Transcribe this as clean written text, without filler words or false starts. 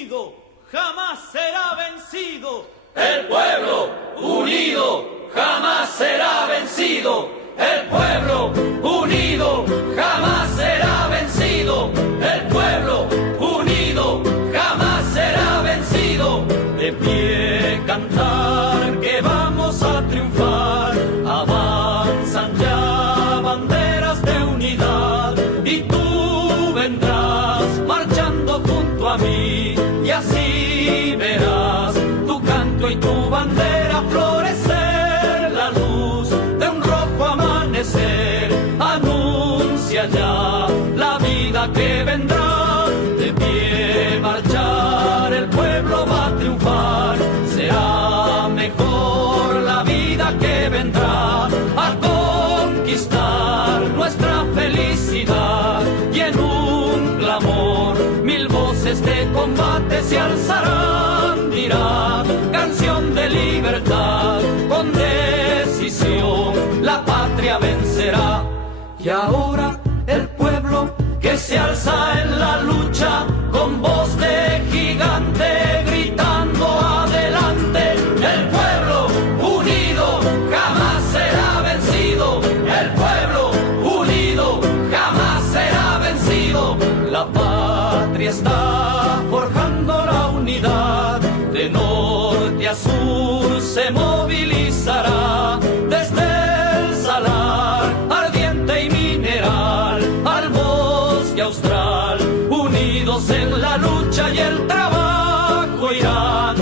unido jamás será vencido. El pueblo unido jamás será vencido. El pueblo unido jamás será vencido. El pueblo unido jamás será vencido. De pie cantar que vamos a triunfar. Avanzan ya banderas de unidad y tú vendrás marchando junto a mí y así verás tu canto y tu bandera florecer. La luz de un rojo amanecer anuncia ya la vida que vendrá. De pie marchar el pueblo va a triunfar. Será mejor la vida que vendrá a conquistar nuestra felicidad. Y en un clamor mil voces de combate se alzarán. Dirá canción de libertad, con decisión la patria vencerá. Y ahora el pueblo que se alza en la lucha con voz de gigante gritando adelante. El pueblo unido jamás será vencido. El pueblo unido jamás será vencido. La patria está forjando la unidad. De norte a sur se movilizará. Desde el salar ardiente y mineral al bosque austral, unidos en la lucha y el trabajo irán.